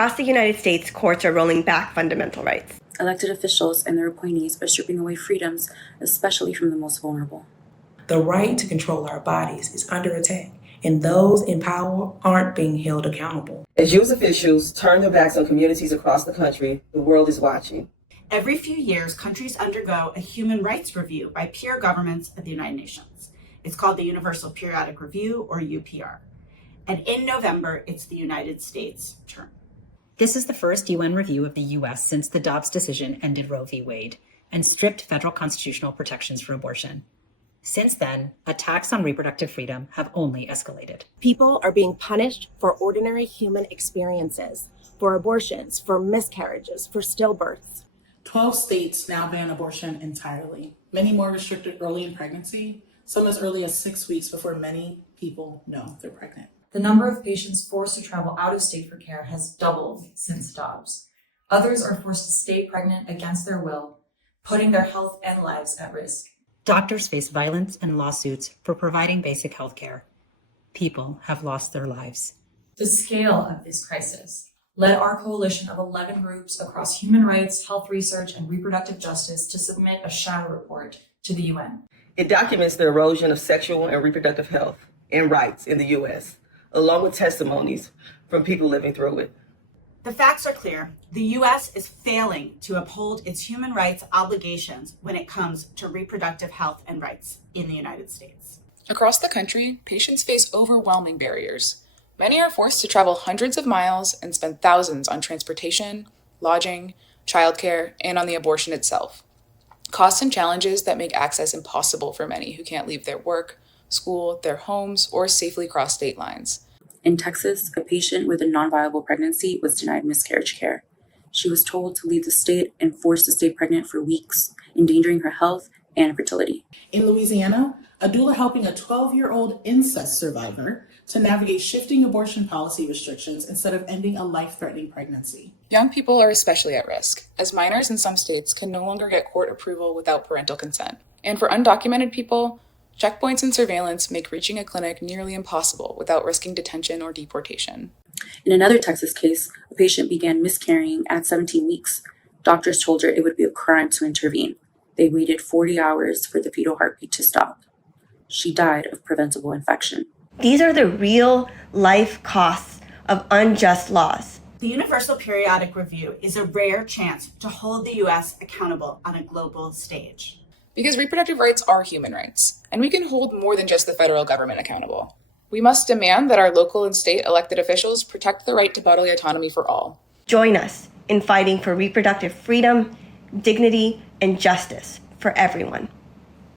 Across the United States, courts are rolling back fundamental rights. Elected officials and their appointees are stripping away freedoms, especially from the most vulnerable. The right to control our bodies is under attack, and those in power aren't being held accountable. As U.S. officials turn their backs on communities across the country, the world is watching. Every few years, countries undergo a human rights review by peer governments at the United Nations. It's called the Universal Periodic Review, or UPR. And in November, it's the United States' turn. This is the first UN review of the U.S. since the Dobbs decision ended Roe v. Wade and stripped federal constitutional protections for abortion. Since then, attacks on reproductive freedom have only escalated. People are being punished for ordinary human experiences, for abortions, for miscarriages, for stillbirths. 12 states now ban abortion entirely. Many more restrict it early in pregnancy, some as early as 6 weeks before many people know they're pregnant. The number of patients forced to travel out of state for care has doubled since Dobbs. Others are forced to stay pregnant against their will, putting their health and lives at risk. Doctors face violence and lawsuits for providing basic health care. People have lost their lives. The scale of this crisis led our coalition of 11 groups across human rights, health research, and reproductive justice to submit a shadow report to the UN. It documents the erosion of sexual and reproductive health and rights in the U.S., along with testimonies from people living through it. The facts are clear. The U.S. is failing to uphold its human rights obligations when it comes to reproductive health and rights in the United States. Across the country, patients face overwhelming barriers. Many are forced to travel hundreds of miles and spend thousands on transportation, lodging, childcare, and on the abortion itself. Costs and challenges that make access impossible for many who can't leave their work, school, their homes, or safely cross state lines. In Texas, a patient with a non-viable pregnancy was denied miscarriage care. She was told to leave the state and forced to stay pregnant for weeks, endangering her health and fertility. In Louisiana, a doula helping a 12-year-old incest survivor to navigate shifting abortion policy restrictions instead of ending a life-threatening pregnancy. Young people are especially at risk, as minors in some states can no longer get court approval without parental consent. And for undocumented people, checkpoints and surveillance make reaching a clinic nearly impossible without risking detention or deportation. In another Texas case, a patient began miscarrying at 17 weeks. Doctors told her it would be a crime to intervene. They waited 40 hours for the fetal heartbeat to stop. She died of preventable infection. These are the real life costs of unjust laws. The Universal Periodic Review is a rare chance to hold the U.S. accountable on a global stage. Because reproductive rights are human rights, and we can hold more than just the federal government accountable. We must demand that our local and state elected officials protect the right to bodily autonomy for all. Join us in fighting for reproductive freedom, dignity, and justice for everyone.